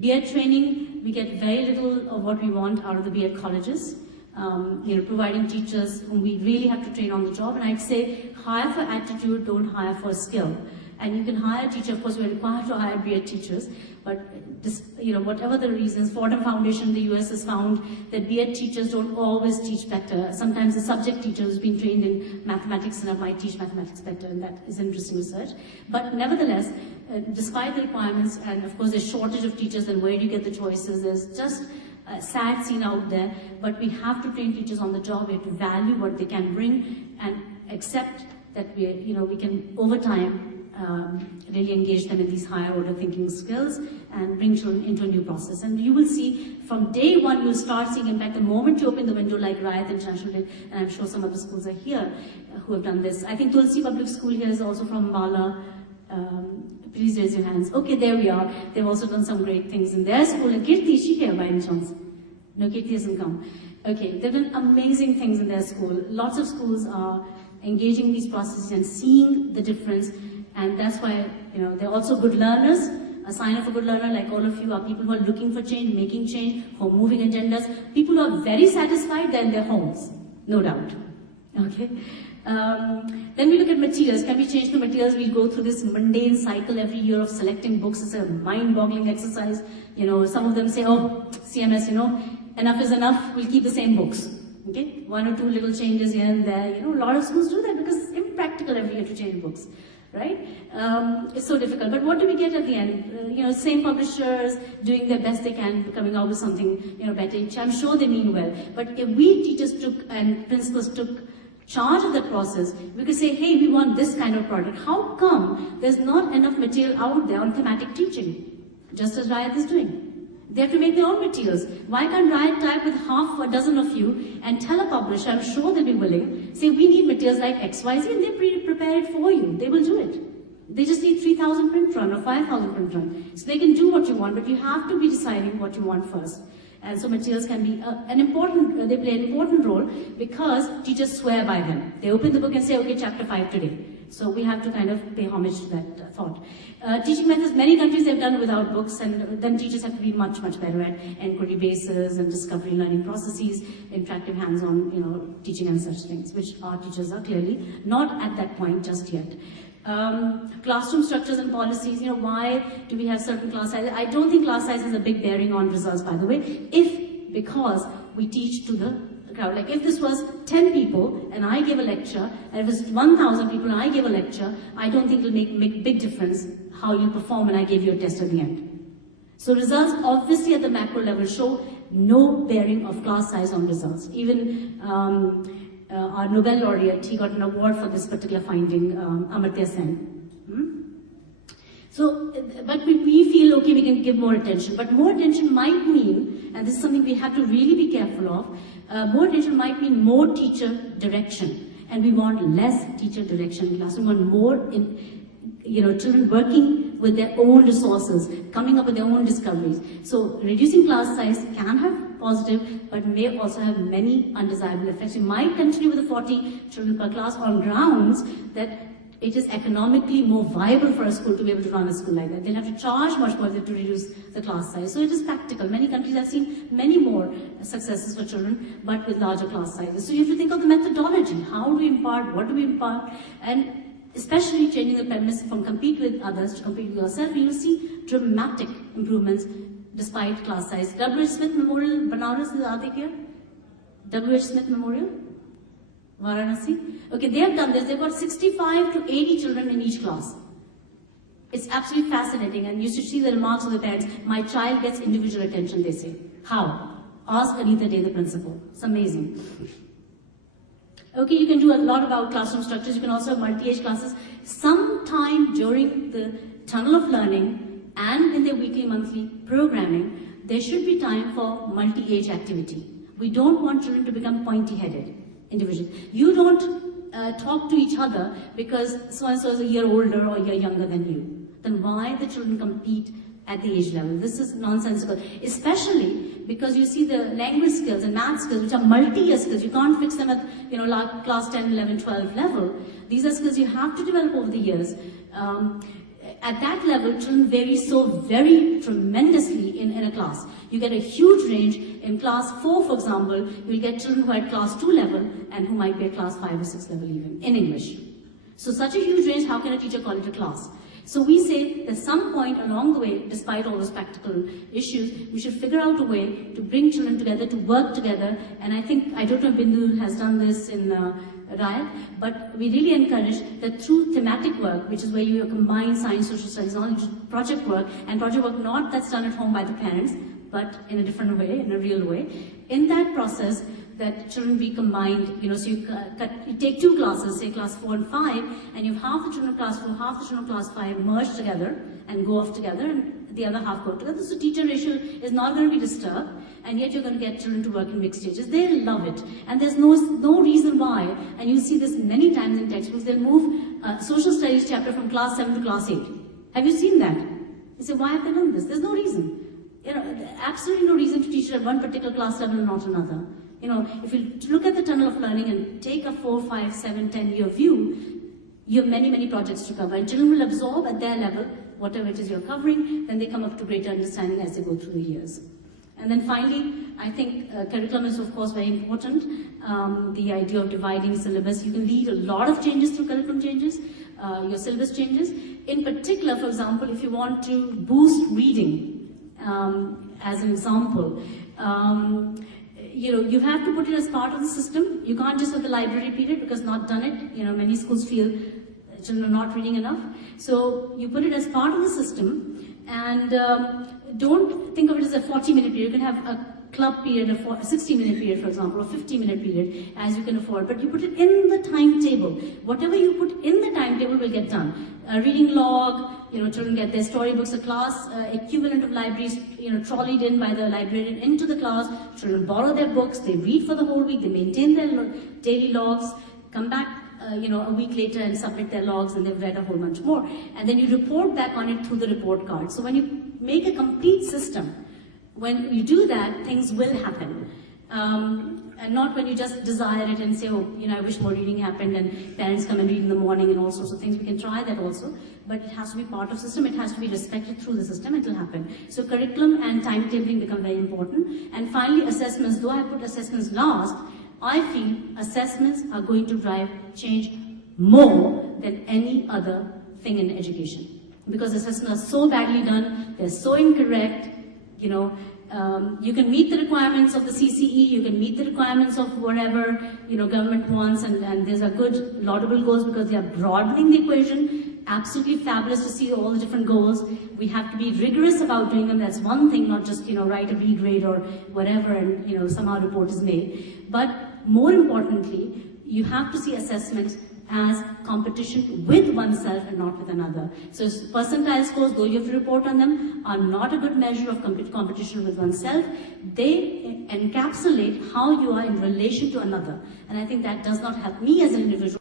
B.Ed training, we get very little of what we want out of the B.Ed colleges. Providing teachers whom we really have to train on the job. And I'd say hire for attitude, don't hire for skill. And you can hire a teacher, of course we're required to hire B.Ed teachers, but whatever the reasons, Fordham Foundation in the US has found that B.Ed teachers don't always teach better. Sometimes the subject teacher who's been trained in mathematics and might teach mathematics better, and that is interesting research. But nevertheless, despite the requirements, and of course there's shortage of teachers, then where do you get the choices? There's just a sad scene out there, but we have to train teachers on the job. We have to value what they can bring and accept that we can, over time, really engage them in these higher order thinking skills and bring children into a new process. And you will see from day one, you'll start seeing impact the moment you open the window, like Riot International did, and I'm sure some of the schools are here who have done this. I think Tulsi Public School here is also from Bala. Please raise your hands. Okay, there we are. They've also done some great things in their school. And Kirti, is she here by any chance? No, Kirti hasn't come. Okay, they've done amazing things in their school. Lots of schools are engaging these processes and seeing the difference. And that's why, they're also good learners. A sign of a good learner, like all of you, are people who are looking for change, making change, who are moving agendas. People who are very satisfied, they're in their homes, no doubt. Okay. Then we look at materials. Can we change the materials? We go through this mundane cycle every year of selecting books. It's a mind-boggling exercise. Some of them say, oh, CMS, enough is enough. We'll keep the same books. Okay, 1 or 2 little changes here and there. A lot of schools do that because it's impractical every year to change books. Right? It's so difficult. But what do we get at the end? Same publishers doing their best they can, coming out with something, better. I'm sure they mean well. But if we teachers took and principals took charge of that process, we could say, hey, we want this kind of product. How come there's not enough material out there on thematic teaching? Just as Riot is doing. They have to make their own materials. Why can't Riot type with half a dozen of you and tell a publisher, I'm sure they'll be willing, say we need materials like XYZ, and they prepare it for you. They will do it. They just need 3,000 print run or 5,000 print run. So they can do what you want, but you have to be deciding what you want first. And so materials can be they play an important role because teachers swear by them. They open the book and say, okay, chapter 5 today. So we have to kind of pay homage to that thought. Teaching methods, many countries have done without books, and then teachers have to be much, much better at inquiry bases and discovery learning processes, interactive hands-on, teaching and such things, which our teachers are clearly not at that point just yet. Classroom structures and policies, why do we have certain class sizes? I don't think class size has a big bearing on results, by the way, because we teach to the crowd. Like if this was 10 people and I gave a lecture, and if it was 1,000 people and I gave a lecture, I don't think it'll make big difference how you perform when I gave you a test at the end. So results obviously at the macro level show no bearing of class size on results. Even our Nobel laureate, he got an award for this particular finding, Amartya Sen. So, but we feel, okay, we can give more attention. But more attention might mean, and this is something we have to really be careful of, more attention might mean more teacher direction. And we want less teacher direction in class. We want more children working with their own resources, coming up with their own discoveries. So reducing class size can have positive, but may also have many undesirable effects. We might continue with the 40 children per class on grounds that it is economically more viable for a school to be able to run a school like that. They'll have to charge much more to reduce the class size. So it is practical. Many countries have seen many more successes for children, but with larger class sizes. So you have to think of the methodology. How do we impart? What do we impart? And especially changing the premise from compete with others to compete with yourself, you will see dramatic improvements despite class size. W.H. Smith Memorial, Banaras, are they here? W.H. Smith Memorial? Varanasi? Okay, they have done this. They've got 65 to 80 children in each class. It's absolutely fascinating, and you should see the remarks of the parents. My child gets individual attention, they say. How? Ask Anita Day, the principal. It's amazing. Okay, you can do a lot about classroom structures. You can also have multi-age classes. Sometime during the tunnel of learning and in their weekly, monthly programming, there should be time for multi-age activity. We don't want children to become pointy-headed individuals. You don't talk to each other because so-and-so is a year older or a year younger than you. Then why the children compete at the age level? This is nonsensical, especially because you see the language skills and math skills, which are multi-year skills. You can't fix them at class 10, 11, 12 level. These are skills you have to develop over the years. At that level, children vary so very tremendously in a class. You get a huge range. In class 4, for example, you'll get children who are at class 2 level and who might be at class 5 or 6 level even in English. So such a huge range, how can a teacher call it a class? So we say at some point along the way, despite all those practical issues, we should figure out a way to bring children together, to work together. And I don't know if Bindu has done this in Riot, but we really encourage that through thematic work, which is where you combine science, social studies, knowledge, project work not that's done at home by the parents, but in a different way, in a real way. In that process, that children be combined, so you take 2 classes, say class 4 and 5, and you have half the children of class 4, half the children of class 5 merged together and go off together, and the other half go together. So teacher ratio is not going to be disturbed, and yet you're going to get children to work in mixed stages. They love it, and there's no reason why, and you see this many times in textbooks, they'll move social studies chapter from class 7 to class 8. Have you seen that? You say, why have they done this? There's no reason. Absolutely no reason to teach at one particular class level and not another. If you look at the tunnel of learning and take a 4, 5, 7, 10-year view, you have many, many projects to cover. And children will absorb at their level whatever it is you're covering, then they come up to greater understanding as they go through the years. And then finally, I think curriculum is of course very important. The idea of dividing syllabus, you can lead a lot of changes through curriculum changes, your syllabus changes. In particular, for example, if you want to boost reading, as an example, you have to put it as part of the system. You can't just have the library period because not done it. Many schools feel children are not reading enough. So you put it as part of the system, and don't think of it as a 40-minute period. You can have a club period, a 60-minute period, for example, or 50-minute period, as you can afford. But you put it in the timetable. Whatever you put in the timetable will get done. Reading log, children get their storybooks, a class equivalent of libraries, trolleyed in by the librarian into the class. Children borrow their books, they read for the whole week, they maintain their daily logs, come back a week later and submit their logs, and they've read a whole bunch more. And then you report back on it through the report card. So when you make a complete system, when you do that, things will happen. And not when you just desire it and say, oh, I wish more reading happened and parents come and read in the morning and all sorts of things. We can try that also, but it has to be part of the system. It has to be respected through the system. It will happen. So curriculum and timetabling become very important. And finally, assessments. Though I put assessments last, I feel assessments are going to drive change more than any other thing in education. Because assessments are so badly done, they're so incorrect, you can meet the requirements of the CCE, you can meet the requirements of whatever, government wants, and there's a good laudable goals because they are broadening the equation. Absolutely fabulous to see all the different goals. We have to be rigorous about doing them. That's one thing, not just, write a B grade or whatever and, somehow a report is made. But more importantly, you have to see assessments as competition with oneself and not with another. So percentile scores, though you have to report on them, are not a good measure of competition with oneself. They encapsulate how you are in relation to another. And I think that does not help me as an individual.